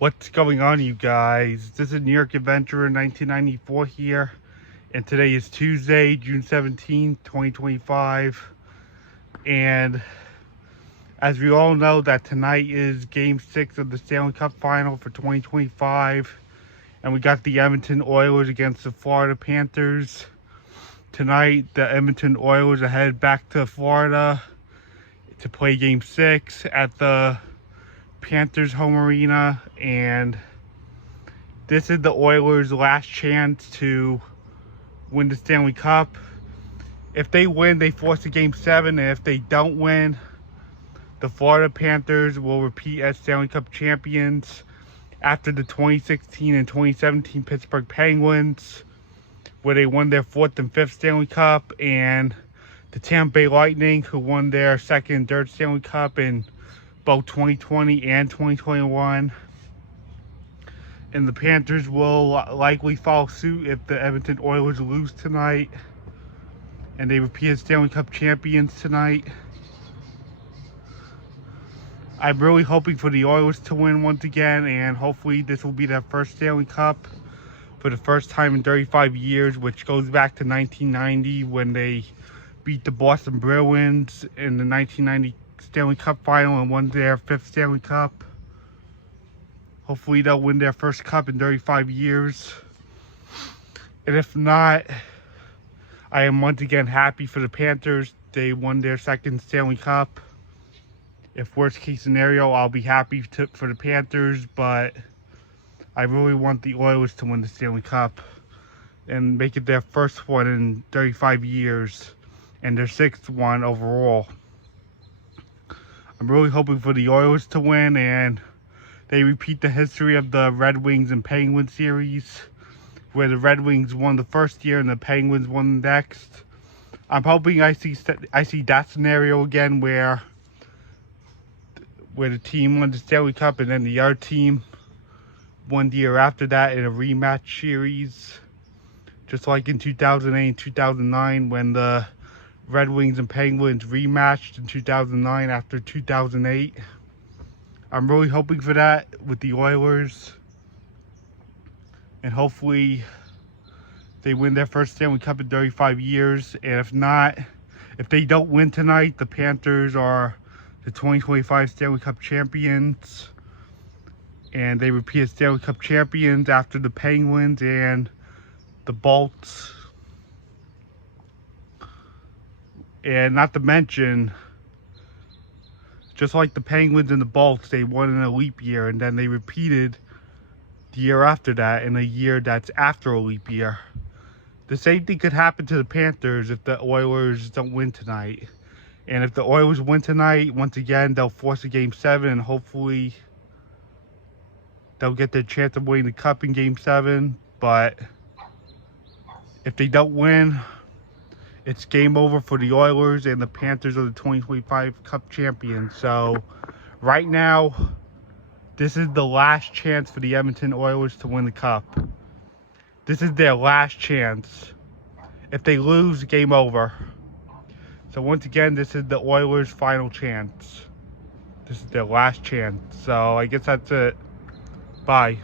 What's going on, you guys? This is New York Adventurer 1994 here, and today is Tuesday, June 17th, 2025. And as we all know, that tonight is Game 6 of the Stanley Cup Final for 2025, and we got the Edmonton Oilers against the Florida Panthers. Tonight, the Edmonton Oilers are headed back to Florida to play Game 6 at the Panthers home arena, and this is the Oilers' last chance to win the Stanley Cup. If they win, they force a Game 7, and if they don't win, the Florida Panthers will repeat as Stanley Cup champions after the 2016 and 2017 Pittsburgh Penguins, where they won their 4th and 5th Stanley Cup, and the Tampa Bay Lightning, who won their 2nd and 3rd Stanley Cup in both 2020 and 2021. And the Panthers will likely follow suit if the Edmonton Oilers lose tonight and they repeat as Stanley Cup champions tonight. I'm really hoping for the Oilers to win once again, and hopefully this will be their first Stanley Cup for the first time in 35 years, which goes back to 1990 when they beat the Boston Bruins in the 1990 Stanley Cup Final and won their 5th Stanley Cup. Hopefully they'll win their first cup in 35 years. And if not, I am once again happy for the Panthers. They won their 2nd Stanley Cup. If worst case scenario, I'll be happy for the Panthers, but I really want the Oilers to win the Stanley Cup and make it their first one in 35 years and their 6th one overall. I'm really hoping for the Oilers to win, and they repeat the history of the Red Wings and Penguins series, where the Red Wings won the first year and the Penguins won the next. I'm hoping I see that scenario again, where the team won the Stanley Cup and then the other team won the year after that in a rematch series, just like in 2008 and 2009 when the Red Wings and Penguins rematched in 2009 after 2008. I'm really hoping for that with the Oilers, and hopefully they win their first Stanley Cup in 35 years. And if not, if they don't win tonight, the Panthers are the 2025 Stanley Cup champions, and they repeat as Stanley Cup champions after the Penguins and the Bolts. And not to mention, just like the Penguins and the Bolts, they won in a leap year, and then they repeated the year after that in a year that's after a leap year. The same thing could happen to the Panthers if the Oilers don't win tonight. And if the Oilers win tonight, once again, they'll force a Game 7, and hopefully they'll get their chance of winning the Cup in Game 7. But if they don't win, it's game over for the Oilers, and the Panthers are the 2025 Cup champions. So right now, this is the last chance for the Edmonton Oilers to win the Cup. This is their last chance. If they lose, game over. So once again, this is the Oilers' final chance. This is their last chance. So I guess that's it. Bye.